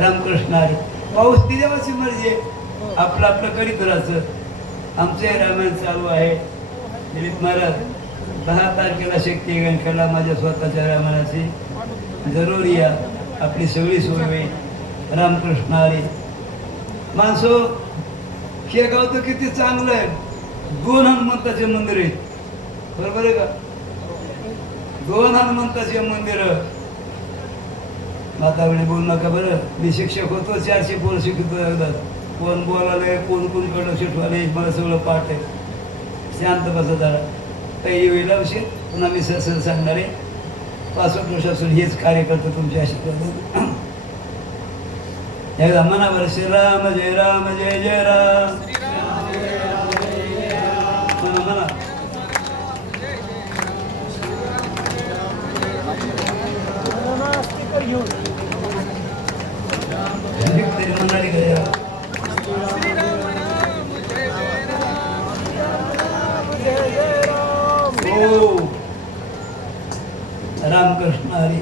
रामकृष्ण हरी. पाऊस ती देवाची मर्जी आहे, आपलं आपलं करीत राहायचं. आमचे रामायण चालू आहे. दिलीप महाराज 10 तारखेला शक्ती गणखेला माझ्या स्वतःच्या रामायणाची जरूर या, आपली सगळी सोय होईल. रामकृष्ण हरी. माणसं हे गाव तर किती चांगलं आहे. 2 हनुमंताचे मंदिर आहेत, बरोबर आहे का? 2 हनुमंताचे मंदिर. मातावणी बोलू नका बरं, मी शिक्षक होतो. 400 पोरं शिकवतो. कोण बोलायला कोण कोणकडं शिकवाले मला सगळं पाठ आहे. शांत बसा जरा, काही होईल विषय पुन्हा मी सर सांगणार आहे. 65 वर्षापासून हेच कार्य करतो तुमच्या आशीर्वाद. एकदा मनावर श्रीराम जय राम जय जय राम. म्हणा म्हणा. म्हणाली का? रामकृष्ण हरी.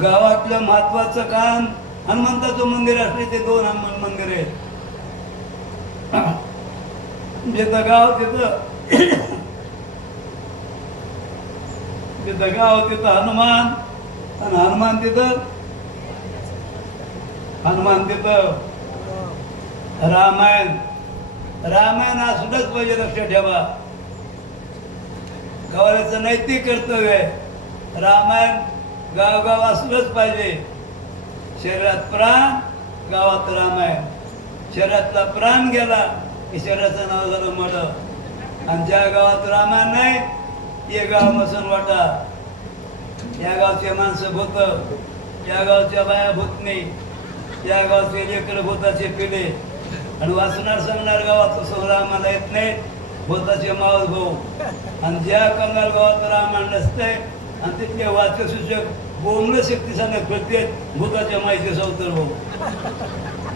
गावातलं महत्वाचं काम हनुमंताचं मंदिर असले ते 2 हनुमान मंदिर आहेत. जिथं गाव तिथं गाव तिथं हनुमान, आणि हनुमान तिथं रामायण. रामायण असलंच पाहिजे, लक्षात ठेवा. गावाचं नैतिक कर्तव्य आहे. रामायण गावगाव असलंच पाहिजे. शरीरात प्राण, गावात रामायण. शरीरातला प्राण गेला की शरीराचं नाव झालं मड. आणि ज्या गावात रामायण नाही ते गाव मसन वाटा. या गावचे माणसं भूत, या गावच्या बाया भूतनी, या गावचे लेकर भूताचे पिले. आणि वाचणार सांगणार गावात रामाला येत नाही, भूताचे मावस भाऊ. आणि ज्या कंगाल गावात रामायण नसतंय आणि तिथले वाच्य सूचक बोमलं शक्ती सांगत प्रत्येक भूताच्या माहिती सौतर भाऊ.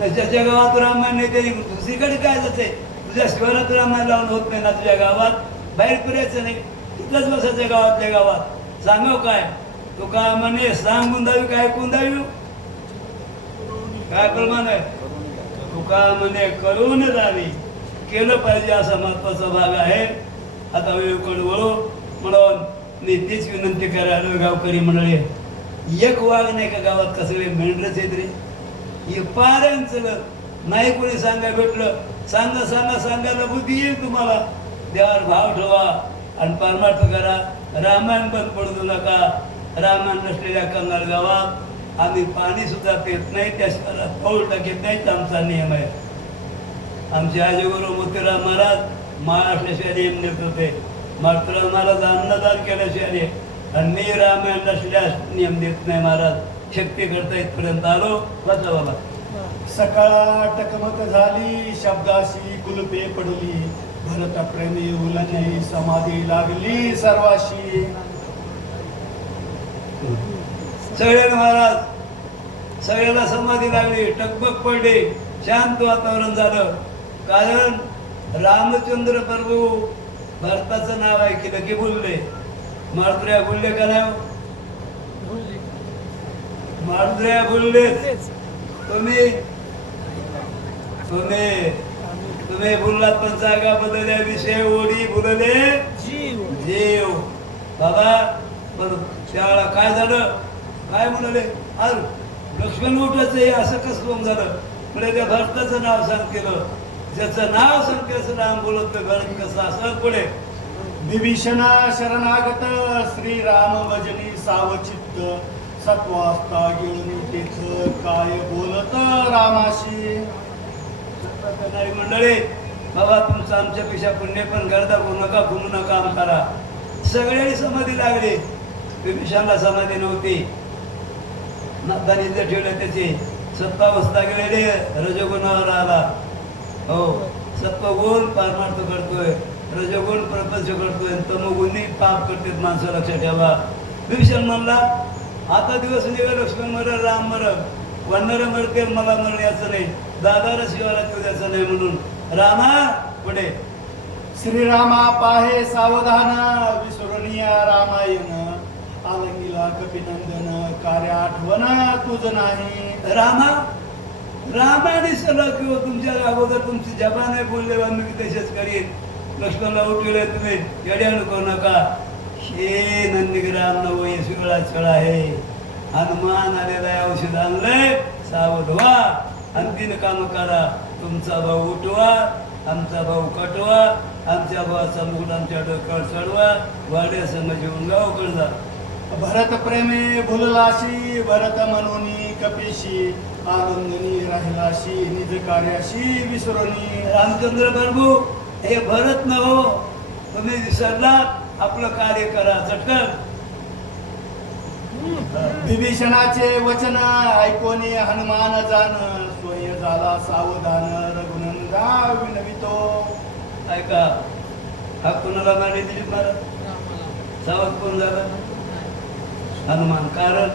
ज्याच्या गावात रामायण नाही त्याने दुसरीकडे काय जाते. तुझ्या शहरात रामायण लावून होत नाही ना, तुझ्या गावात बाहेर फिरायचं नाही, तिथंच बसायचं गावातल्या गावात. सांगाव काय तू का म्हणे, सांगून द्यावी काय ऐकून द्यावी, काय प्रमाण आहे. तुका म्हणे करून जावी, केलं पाहिजे असा महत्वाचा भाग आहे. आता वेळकडे वळू म्हणून मी तीच विनंती करायला गावकरी मंडळी. एक वाघ नाही का गावात, का सगळे मेंढरच येत रे. हे पाऱ्यांचं नाही कोणी सांगायला भेटलं, सांगा सांगा सांगायला बुद्धी येईल तुम्हाला. देवावर भाव ठेवा आणि परमार्थ करा. रामायण बंद पडू देऊ नका. रामायण नसलेल्या कंगाल गावात आम्ही पाणी सुद्धा पित नाही, त्या शहरात पाऊल टाकीत नाहीत, आमचा नियम आहे. आमचे आजीगुरु मोतीराम महाराज माळ असल्याशिवाय नियम देत होते. मात्र महाराज अन्नदान केल्याशिवाय, आणि मी रामायण नसल्यास नियम देत नाही महाराज. शक्ती करता इथपर्यंत आलो. बसा बाबा. सकाळ टकमक झाली, शब्दाशी कुलपे पडली. भरत प्रेमी उलनी समाधी लागली सर्वाशी. सगळ्यांना महाराज, सगळ्याला समाधी लागली, टकबक पडली, शांत वातावरण झालं. कारण रामचंद्र प्रभू भरताचं नाव ऐकलं की बोलले. मारुद्र्या बोलले का नाही? मारुद्र्या बोलले. तुम्ही तुम्ही तुम्ही बोललात पण जागा बदलल्या, विषय ओढी बोलले जीव. बाबा पण त्यावेळेला काय झालं, काय म्हणाले, अरे लक्ष्मण उठायचं हे असं कसं झालं. म्हणजे त्या भरताचं नाव सांग केलं, ज्याचं नाव सांगते राम बोलत भरत कसं असं पुढे. विभीषणा शरणागत श्रीराम भजनी सावचित्त. सत्वास्ता गिळून तेच काय बोलत रामाशी. मंडळी बाबा तुमचं आमच्यापेक्षा पुण्य पण गर्दा करू नका, गुणू नका, काम करा. सगळ्यांनी समाधी लागली. विभीषणाला समाधी नव्हती, नाथाने ठेवलं त्याची. सत्तावस्था गेलेली, रजगुणावर आला. हो, सत्वगुण परमार्थ करतोय, रजगुण प्रपंच करतोय, तमोगुणी पाप करतात माणसं, लक्षात ठेवा. विभीषण म्हणला आता दिवस निघा, लक्ष्मण मरण राम मरण, वनर मरते मला मरण याचं नाही, दादाला शिवाला द्यायचं नाही म्हणून रामा पुढे. श्रीरामा पाहे सावधान विसरणीय रामायण. आलंगीला कपिनंदन कार्य आठवण तुझ नाही. रामाने सल्ला किंवा तुमच्या अगोदर तुमची जबाने बोलले मी तसेच करीन. लक्ष्मणला उठवले तुम्ही येड्यानं करू नका. हे नंदीग्राम नव येसुळा छळ आहे. हनुमान आलेला आहे, औषध आणलंय, सावध व्हा. अंतिम काम करा. तुमचा भाऊ उठवा, आमचा भाऊ कटवा, आमच्या भावाचा मुकुट आमच्या डोक्यावर चढवा. वाड्या संघ जेवून गावाकडे जा. भरत प्रेमे भुललाशी, भरत मनोनी कपीशी, आनंदनी राहिलाशी, निज कार्याशी विसरोनी. रामचंद्र प्रभू हे भरत न हो, तुम्ही विसरला. आपलं कार्य करा चटकन. विभीषणाचे वचन ऐकोनी हनुमान जान, सोय झाला सावधान रघुनंदा विनवितो. ऐका, हा कोणाला मारली दिलीप महाराज? सावध कोण झाला? हनुमान. कारण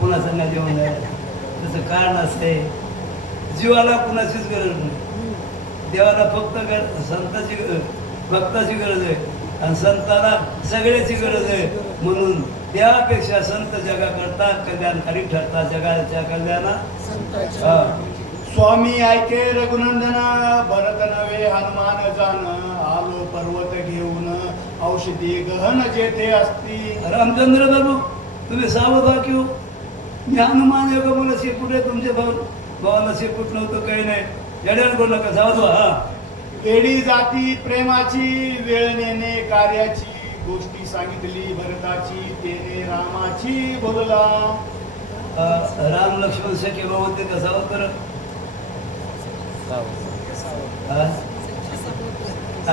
पुन्हा संघा जेवण जायला तसं कारण असते. जीवाला कुणाचीच गरज नाही. देवाला फक्त संताची भक्ताची गरज आहे आणि संताला सगळ्याची गरज आहे. म्हणून त्यापेक्षा संत जगा करता कल्याणकारी ठरता. जगाच्या कल्याणा स्वामी ऐके रघुनंदन, भरत नवे हनुमान जान, आलो पर्वत घेऊन औषधी गहन जेथे असती. रामचंद्र प्रभू तुम्ही सावध व्हा की हो. मी हनुमान योग मला शेपूट आहे. तुमच्या भावाला शेपूट नव्हतं, काही नाही. येड्यानं करू नका, सावध व्हा. वेडी जाती प्रेमाची, वेळ नेणे कार्याची, गोष्टी सांगितली भरताची, तेने रामाची बोलला. राम लक्ष्मण सखे भाऊ होते का सावध? तर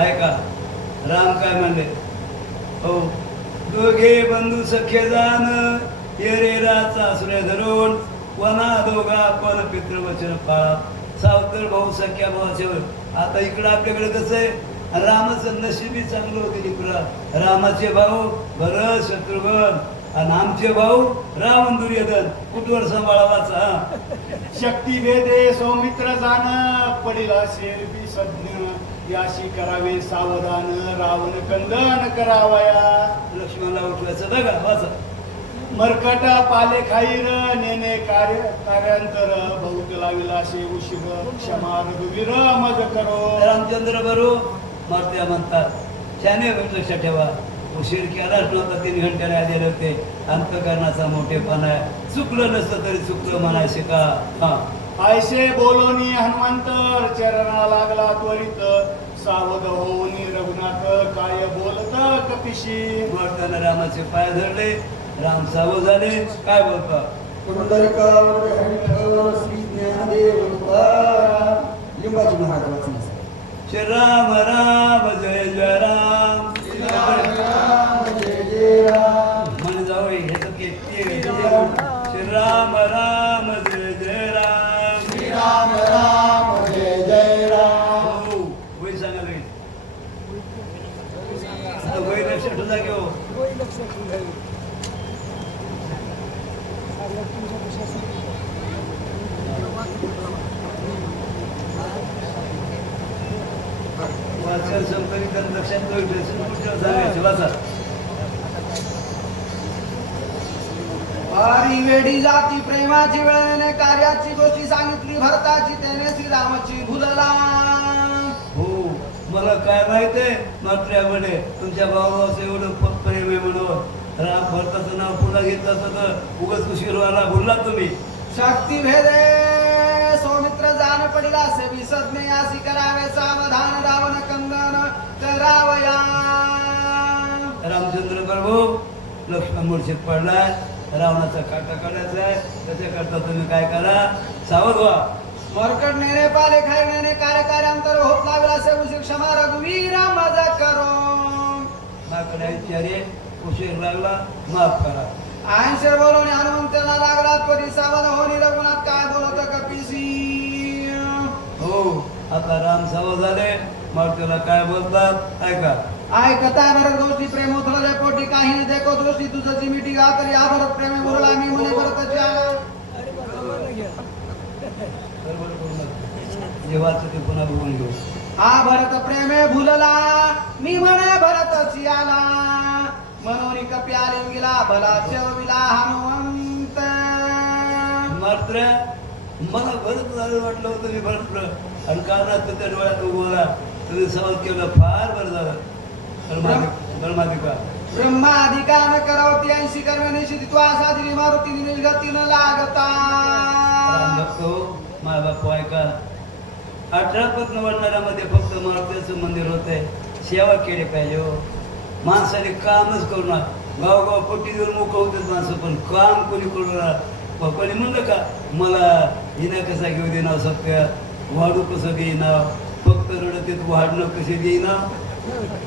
ऐका, राम काय म्हणले? हो, दोघे बंधू सखे जाण, येरेराचा सूर्य धरून, वना दोघा कोण पितृवचन पाळा. सावतर भाऊ सख्या भावाचे. आता इकडं आपल्याकडे कसं आहे, रामाचं नशीबी चांगलं होते. इकडं रामाचे भाऊ भरत शत्रुघ्न आणि आमचे भाऊ रावण दुर्योधन. कुठवर सांभाळावाचा. शक्ती भेदे सौमित्र जाण, पडिला शेरबी सज्ञ, याशी करावे सावधान, रावण कंदन करावया. लक्ष्मणला उठवायचं बघा वाचा. मरकट पाले खाईर, नेने कार्यांतर, बहुत लाविलाशे उशीर, क्षमा रघुवीर मज करो. रामचंद्र बरो मारत्या म्हणतात. त्याने लक्षात ठेवा, उशीर केलाच नव्हता. 3 घंट्याने आलेले होते. अंतकरणाचा मोठेपणा आहे. चुकलं नसतं तरी चुकलं म्हणायचे का? आयशे बोलोनी हनुमंत, चरणा लागला त्वरित, सावध होऊनी रघुनाथ, काय बोलत कपिशी. बोलताना रामाचे पाय धरले. राम सावध झाले. काय बोलता? श्री राम राम जय जय राम. मन जाऊ ह्याचं कीर्ती. श्री राम राम जय जय राम. राम राम जय जय राम. हो, वही सांगा लगेच. आता वही लक्षात ठेवता की हो. वाचन संकलित लक्षात ठेवायचं. वाचा. वारी वेडी जाती प्रेमाची, वेळेने कार्याची, गोष्टी सांगितली भरताची, त्याने श्रीरामाची भुलला. हो, मला काय माहित आहे मात्र्यामध्ये तुमच्या भावाचं एवढं प्रेम आहे म्हणून. राम भरताचं नाव पुन्हा घेतलं तर उगाच उशीर व्हायला भुलला तुम्ही. शक्ती भेदे सौमित्र जाण, पडिला से विसज्ञ, यासी करावे सावधान, रावण कंदन करावया. रामचंद्र प्रभू लक्ष्मण मूर्छित पडलाय. रावणाचा काटा काढायचा आहे. त्याच्याकरता तुम्ही काय करा, सावध व्हा. मरकट नेणे पाले खाई, नेणे कार्याकार्यांतर, होत लागला से उशीर, क्षमा रघुवीर मज करो. माझ्याकडे आचार्य उशीर लागला, माफ करा. ऐंशी बोलवणे हनुमंताला लागला त्वरित, सावध होनी रघुनाथ, काय बोलत कपिसी. हो, आता राम सावध झाले. मग त्याला काय बोलतात ऐका. ऐकता भरत गोष्टी प्रेम उथळले पोटी, काही देखो दृष्टी तुझची मिठी गातरी. आ भरत प्रेमे बोलला, मी म्हणे भरतची आला. जेव्हाचं ते पुन्हा बघून घेऊ. आ भरत प्रेमे भुलला, मी म्हणे भरतची आला. मनोनी कपी आली गेला, भला चविला हनुमंत मात्र मला बरंच झालं वाटलं होतं मी भरलं आणि कारणात त्या डोळ्यात उभवला तुम्ही सवाल केलं फार बरं झालं ब्रह्मादिका ब्रह्मादिका न करावती 80 कर्म निषिद्ध असा दिली मारुती निर्गती न लागता बघतो माझा बापू ऐका 18 पत्न वर्णारामध्ये फक्त मारुतीचं मंदिर होतंय सेवा केली पाहिजे हो माणसाने कामच करू ना गावगाव पोटी देऊन मोकळ होतात माणसं पण काम कोणी करू ना कोणी म्हणलं का मला हिना कसा घेऊ देणार सत्य वाढू कसं देईना फक्त रडत वाढणं कसे देईना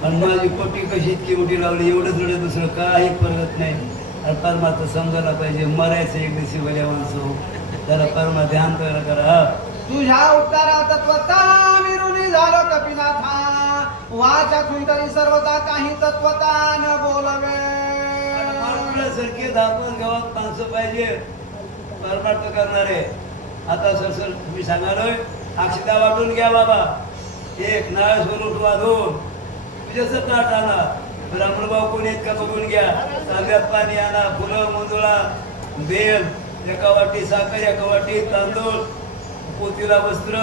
आणि माझी पोटी कशी इतकी मोठी लावली एवढंच रडत दुसरं काही फरकत नाही आणि परमात्मा समजायला पाहिजे मरायचं एक दिवशी बऱ्या माणसं त्याला परमा ध्यान करा तुझ्या उत्तरा तत्वता विरुनी झालो कपिनाथा वाचा खुंटरी सर्वता काही तत्वता न बोलवे सारखे दापण गावात माणसं पाहिजे परमार्थ करणारे आता सर तुम्ही सांगालोय अक्षता वाटून घ्या बाबा एक नाळ स्वरूप वाढून जसं ताट आणा ब्राह्मणभाव कोणी इतका बघून घ्या तांब्यात पाणी आणा फुलं मंजुळा बेल एका वाटी साखर एका वाटी तांदूळ पोतीला वस्त्र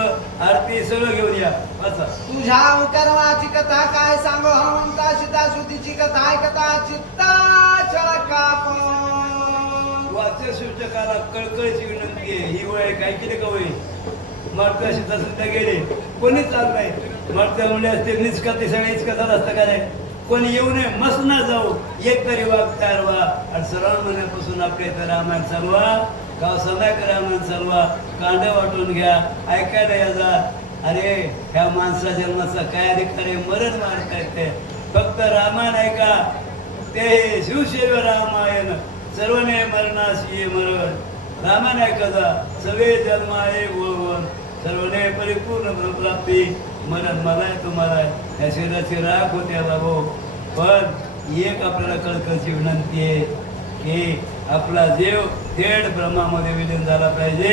आरती सगळं घेऊन या असं तुझ्या कर्माची कथा काय सांगो हनुमंता सीता शुद्धीची कथा ऐकता चित्ता छळकाप वाच्य सूचकाला कळकळीची विनंती आहे ही वेळ काय केले का वय मारत्या सीता सुद्धा गेले कोणी चाल नाही मारत्या मुले असते निचका ते सगळेच कसा असतं का नाही कोणी येऊ नये मस्त ना जाऊ एक तरी वाघ चालवा आणि सर्व महिन्यापासून आपल्या इथं रामायण चालवा गाव समायक रामायण चालवा कांडे वाटून घ्या ऐकायला या जा अरे ह्या माणसा जन्माचा काय अधिकार आहे मरण मारता येते फक्त रामायण ऐका ते शिवसेव रामायण सर्वने मरणाशी मरण रामायण ऐका जा सगळे जन्म आहे गोवन सर्वने परिपूर्ण ब्रह्मप्राप्ती मरण मला आहे तुम्हाला आहे या शरीराची राख होत्या बाबो पण एक आपल्याला कळकळची विनंती आहे की आपला देव थेट ब्रह्मामध्ये विलीन झाला पाहिजे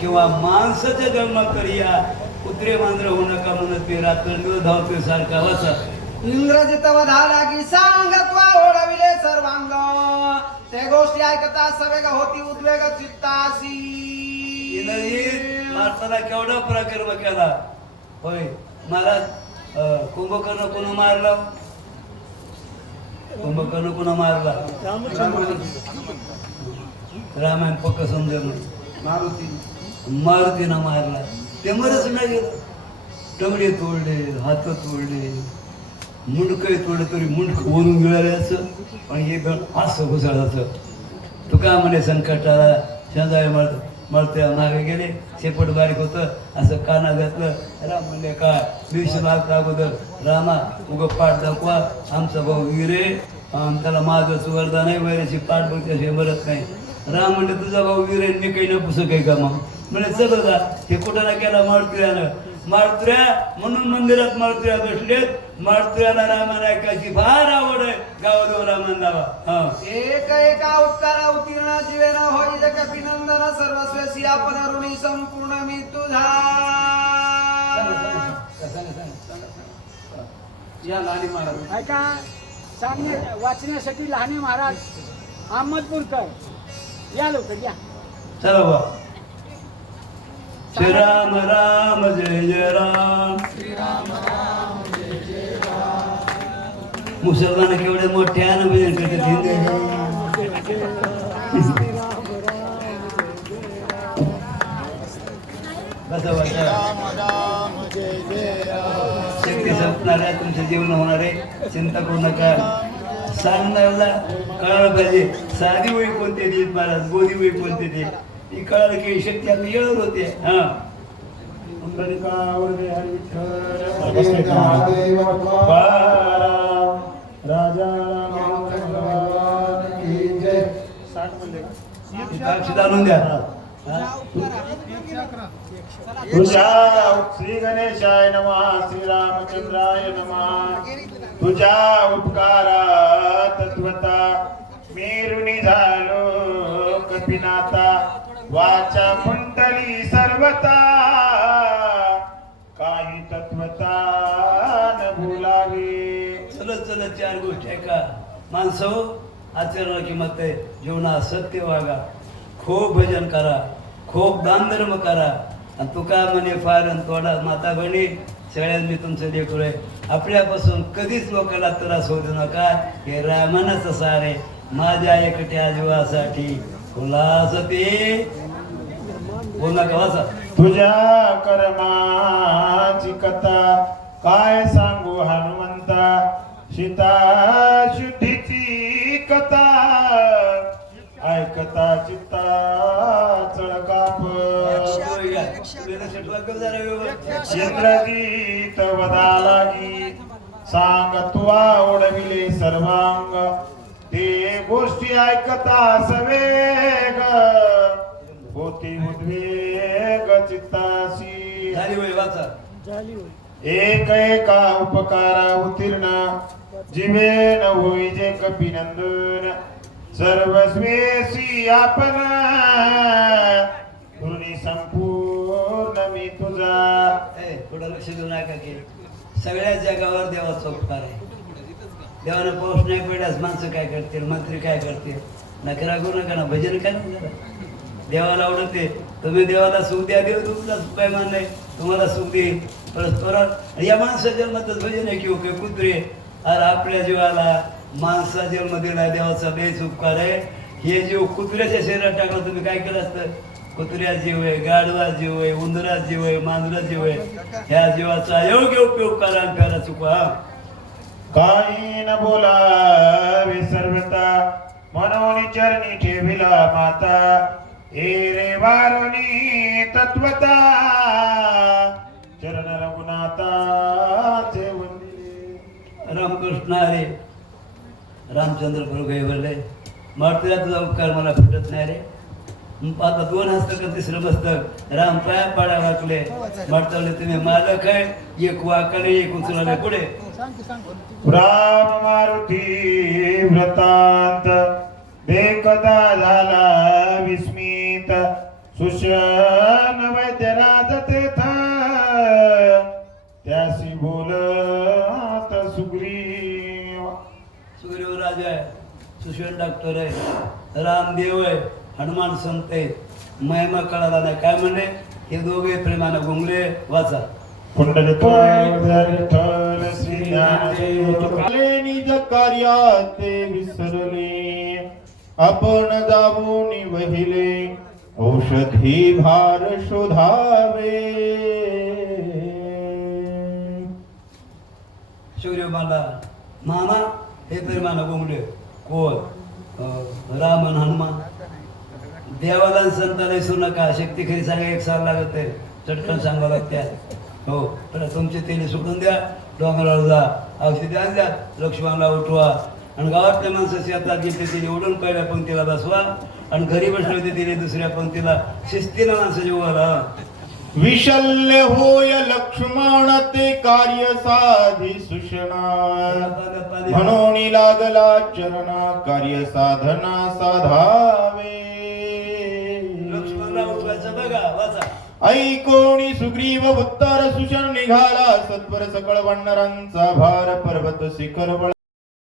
किंवा माणसाच्या जन्मात तरी या कुत्रे मांजर होऊ नका म्हणत ते रात्रंदिवस धावतोय सारखा वाचा इंग्रजीत वधाला की सांगत्वा ओढविले सर्वांग ते गोष्टी ऐकता सवेग होती उद्वेग चित्तासी मारताना केवढा पराक्रम केला होय महाराज कुंभकर्ण कोण मारला कुंभकर्ण कोण मारला रामायण पक्क समजेल मारुतीनं मारला ते मरच नाही गेलं टंगडे तोडले हात तोडले मुंडकही तोडले तरी मुंडक वरून मिळाल्याचं आणि हे असं घुसाळाचं तू काय म्हणे संकटाला शेंदाळे मळत्या मागे गेले शेपट बारीक होतं असं काना घातलं राम म्हणले काय 20 लाख अगोदर रामा उगं पाठ दाखवा आमचा भाऊ विरे त्याला माझं वरदान नाही वैराची पाठ बघते मरत नाही राम म्हणले तुझा भाऊ विरे मी काही न पुसं काही का मग म्हणजे चल जा हे कुठं ना केला माळतुऱ्यानं माळतुऱ्या म्हणून मंदिरात माळतुऱ्या बसलेत माळतुऱ्याला रामायण ऐकायची फार आवड आहे गावाजवळ रामायण लावा एक एका उत्तरा उत्तीर्ण जीवेन होई जग कपिनंदन सर्वस्वसी आपण ऋणी संपूर्ण मी तुझा या लाली महाराज ऐका सांगणे वाचण्यासाठी लहाने महाराज अहमदपूरकर या लवकर या चला बा श्री राम राम जय जय राम मुसलमान केवढे मोठ्यानं भजन करतात हिंदी कसं शक्ती संपणाऱ्या तुमचं जीवन होणार आहे चिंता करू नका सांगण्याला कळायला पाहिजे साधी वही कोणते देत महाराज गोदी वही कोणते देत ती कळालं की शक्ती आपली येणार होते हा आणून द्या तुझ्या श्री गणेशाय नमः श्री रामचंद्राय नमः तुझ्या उपकारा तत्वता मेरुनी झालो कपिनाथा वाचा कुंडली सर्वता काही तत्वता न बोलावे चलत चलत 4 गोष्टी आहे का माणसं आचरणाला किंमत आहे जीवनात सत्य वागा खूप भजन करा खूप दानधर्म करा. आणि तुका म्हणे फार आणि तोडा माता बहिणी सगळ्यात मी तुमचं लेकरू आहे. आपल्यापासून कधीच लोकांना त्रास होऊ देऊ नका. हे रामानाचं सारे माझ्या एकट्या जीवासाठी खुलास ते बोल नका वाचा. तुझ्या कर्माची कथा काय सांगू हनुमंता, सीता शुद्धीची कथा ऐकता चित्ता चळकाप. इंद्रजीत वदा लागी सांग तुवा ओढविले सर्वांग, ते गोष्टी ऐकता सवेग होती उद्वेग चित्तासी. झाली होय वाचा. एक एका उपकारा उत्तीर्ण जीवे न होई जे कपिनंदन, सर्वस्वेसी आपण गुरुनी संपूर्ण मी तुझा. थोडं लक्ष देऊ नका की सगळ्या जगावर देवाचा उपकार आहे. देवानं पाऊस नाही पडल्यास माणसं काय करतील, मंत्री काय करतील. नकरा करू नका ना, भजन करा जरा. देवाला आवडते. तुम्ही देवाला सुख द्या, देव तुमचा सुख काय मान नाही तुम्हाला सुख देईल. परस्पर या माणसाच्या जन्मातच भजन आहे की ओके कुत्रे. अरे आपल्या जीवाला माणसा जन्म दिला देवाचा बेच उपकार आहे. हे जीव कुत्र्याच्या शरीरात टाकला तुम्ही काय केलं असतं. कुत्र्या जीव आहे, गाढवा जीव आहे, उंदरा जीव आहे, मांजरा जीव आहे. ह्या जीवाचा योग्य उपयोग करा आणि प्यारा चुका. काही न बोलावे सर्वता, मनोनी चरणी ठेविला माता. ए रे वारुणी तत्वता, चरण रघुनाथा चे वंदिले. रामकृष्ण हरे. रामचंद्र प्रभू हे बोलले मारतीला तुझा उपकार मला फुटत नाही रे. आता 2 हस्तक तिसरं मस्तक राम पाया पाडा वाकले मारताले तुम्ही मालक आहे. एक वाकले एक उचलले पुढे. राम मारुती व्रतांत बेकदा झाला विस्मित, सुशन वैद्यराज तेथ त्यासी बोलत सुग्रीव. सुग्रीव राजा आहे, सुषण डॉक्टर आहे, रामदेव आहे, हनुमान संत आहे. महिमा कळाला नाही काय म्हणले. हे दोघे प्रेमानं गुंगले वाचा. विठ्ठल श्री ज्ञानदेव निज कार्यात ते विसरले, आपण जाऊन वहिले औषधी भार शोधावे. सूर्य मला मामा हे प्रेमानं गुंगले कोण राम आणि हनुमान. देवाला आणि संताला विसरू नका. शक्ती खरी सांगा 1 साल लागत आहे. चटकन सांगावं लागत्या. हो तर तुमचे तेले सुटून द्या. डोंगरावर जा औषधी आणल्या. लक्ष्मणला उठवा आणि गावातल्या माणसं शेतात गेले तिने उडून पहिल्या पंक्तीला बसवा आणि घरी बसले होते तिने दुसऱ्या पंक्तीला शिस्तीनं माणसाची उभा. विशल्य होय लक्ष्मण ते कार्य साधी सुषणा, म्हणून लागला चरणा कार्य साधना साधावे. लक्ष्मणला उठवायचं बघा वाचा. ऐकोणी सुग्रीव उत्तर सुषण निघाला, सत्वर सकळ वंडरांचा भार पर्वत शिखर